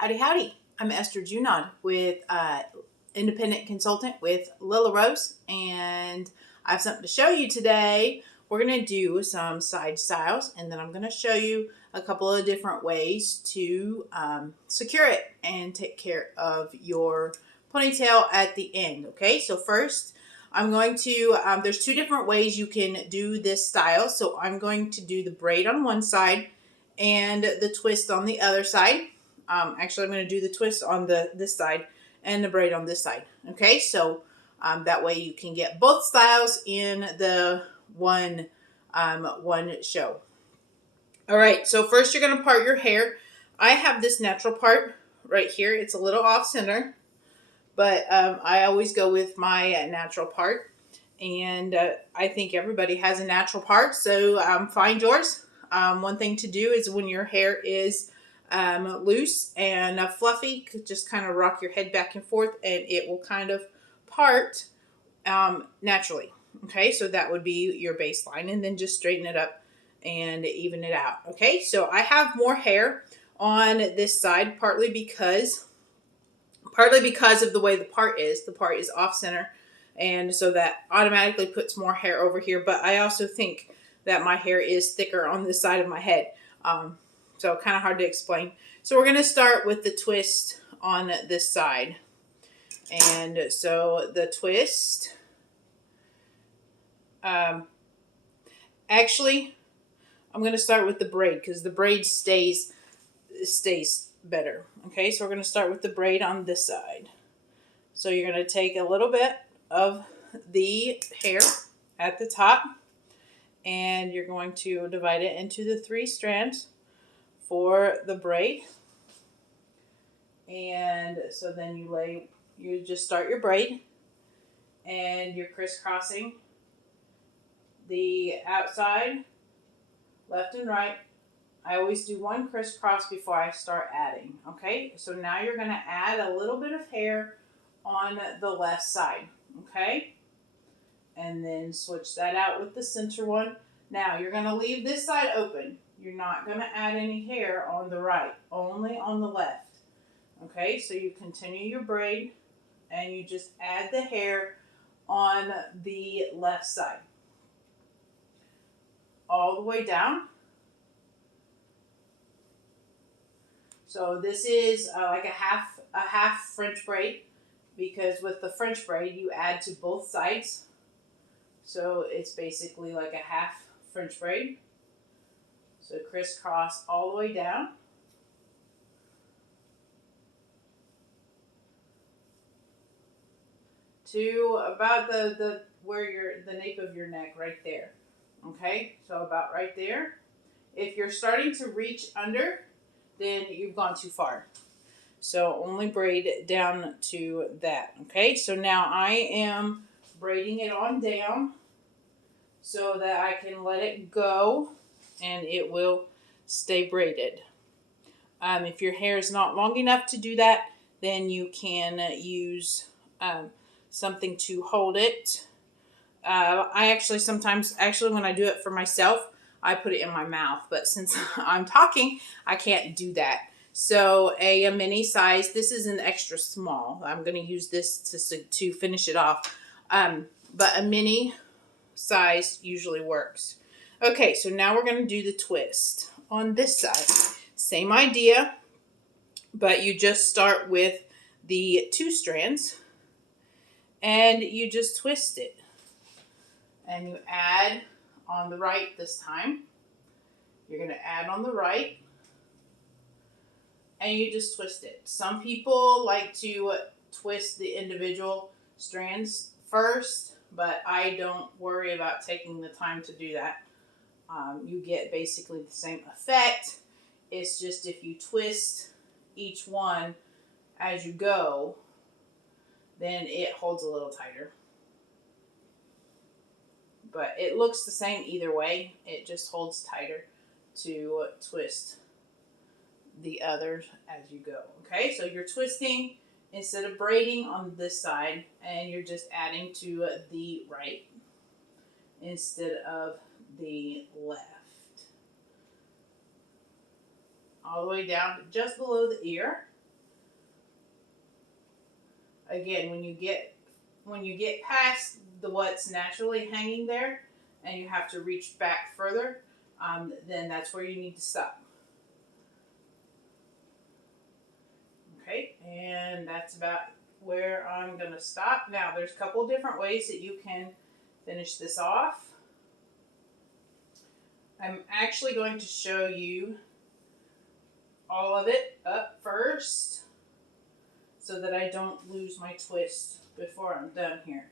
Howdy, howdy. I'm Esther Junod with independent consultant with Lila Rose, and I have something to show you today. We're going to do some side styles, and then I'm going to show you a couple of different ways to secure it and take care of your ponytail at the end. Okay, so first I'm going to, there's two different ways you can do this style. So I'm going to do the braid on one side and the twist on the other side. Actually, I'm going to do the twist on this side and the braid on this side. Okay, so that way you can get both styles in the one show. All right, so first you're going to part your hair. I have this natural part right here. It's a little off center, but I always go with my natural part. And I think everybody has a natural part, so find yours. One thing to do is when your hair is loose and fluffy, just kind of rock your head back and forth and it will kind of part naturally. Okay, so that would be your baseline, and then just straighten it up and even it out. Okay, so I have more hair on this side, partly because of the way the part is. The part is off center, and so that automatically puts more hair over here. But I also think that my hair is thicker on this side of my head. So kind of hard to explain. So we're going to start with the twist on this side. And so the twist, actually, I'm going to start with the braid because the braid stays better. Okay, so we're going to start with the braid on this side. So you're going to take a little bit of the hair at the top and you're going to divide it into the 3 strands for the braid. And so then you just start your braid and you're crisscrossing the outside, left and right. I always do one crisscross before I start adding. Okay, so now you're going to add a little bit of hair on the left side. Okay, and then switch that out with the center one. Now you're going to leave this side open. You're not going to add any hair on the right, only on the left. Okay, so you continue your braid and you just add the hair on the left side all the way down. So this is like a half French braid, because with the French braid you add to both sides. So it's basically like a half French braid. So crisscross all the way down. To about the nape of your neck right there. Okay, so about right there. If you're starting to reach under, then you've gone too far. So only braid down to that. Okay, so now I am braiding it on down so that I can let it go and it will stay braided. If your hair is not long enough to do that, then you can use something to hold it. I actually sometimes, when I do it for myself, I put it in my mouth. But since I'm talking, I can't do that. So a mini size, this is an extra small. I'm going to use this to finish it off. But a mini size usually works. Okay, so now we're going to do the twist on this side. Same idea, but you just start with the 2 strands and you just twist it. And you add on the right this time. You're going to add on the right. And you just twist it. Some people like to twist the individual strands first, but I don't worry about taking the time to do that. You get basically the same effect. It's just if you twist each one as you go, then it holds a little tighter. But it looks the same either way. It just holds tighter to twist the others as you go. Okay, so you're twisting instead of braiding on this side, and you're just adding to the right instead of the left. All the way down to just below the ear. again, when you get past the what's naturally hanging there and you have to reach back further, then that's where you need to stop. Okay, and that's about where I'm going to stop. Now, there's a couple different ways that you can finish this off. I'm actually going to show you all of it up first so that I don't lose my twist before I'm done here.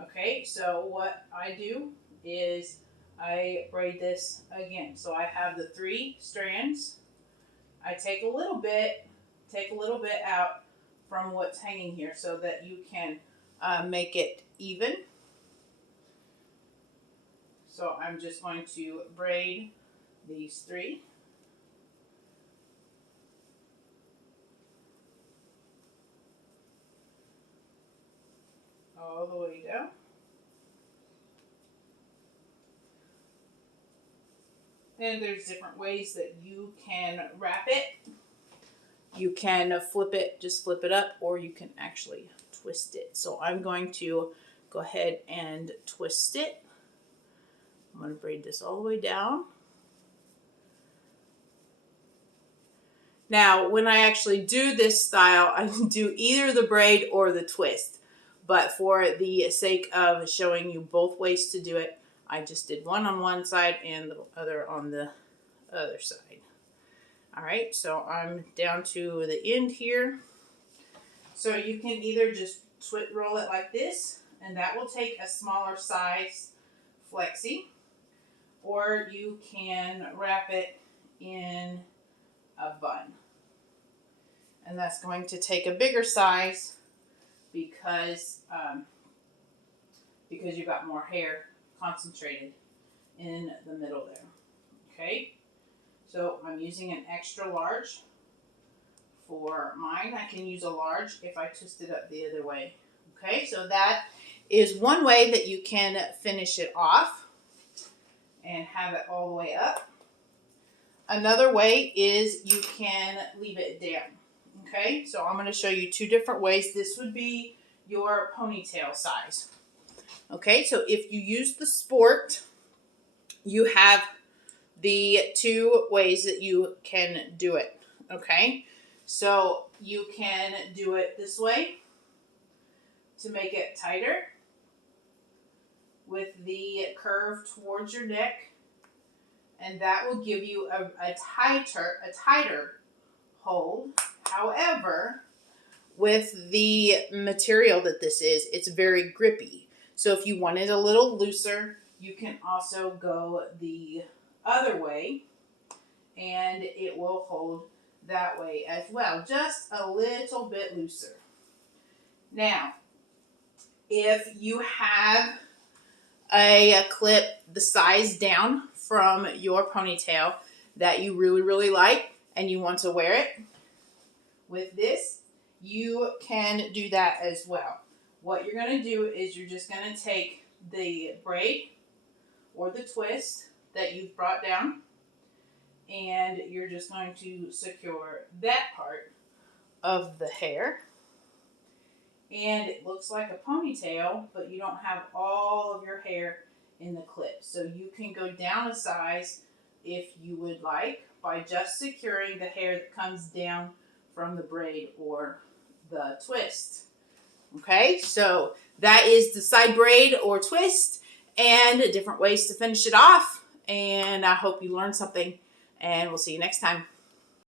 Okay, so what I do is I braid this again. So I have the 3 strands. I take a little bit out from what's hanging here so that you can make it even. So I'm just going to braid these 3. All the way down. And there's different ways that you can wrap it. You can flip it, just flip it up, or you can actually twist it. So I'm going to go ahead and twist it. I'm going to braid this all the way down. Now, when I actually do this style, I do either the braid or the twist. But for the sake of showing you both ways to do it, I just did one on one side and the other on the other side. All right, so I'm down to the end here. So you can either just roll it like this, and that will take a smaller size flexi, or you can wrap it in a bun. And that's going to take a bigger size because you've got more hair concentrated in the middle there. Okay, so I'm using an extra large for mine. I can use a large if I twist it up the other way. Okay, so that is one way that you can finish it off and have it all the way up. Another way is you can leave it down. Okay, so I'm going to show you 2 different ways. This would be your ponytail size. Okay, so if you use the sport, you have the 2 ways that you can do it. Okay, so you can do it this way to make it tighter with the curve towards your neck, and that will give you a tighter hold. However, with the material that this is, it's very grippy. So if you want it a little looser, you can also go the other way and it will hold that way as well, just a little bit looser. Now, if you have a clip the size down from your ponytail that you really, really like and you want to wear it with this, you can do that as well. What you're going to do is you're just going to take the braid or the twist that you've brought down, and you're just going to secure that part of the hair. And it looks like a ponytail, but you don't have all of your hair in the clip. So you can go down a size if you would like by just securing the hair that comes down from the braid or the twist. Okay, so that is the side braid or twist and different ways to finish it off. And I hope you learned something, and we'll see you next time.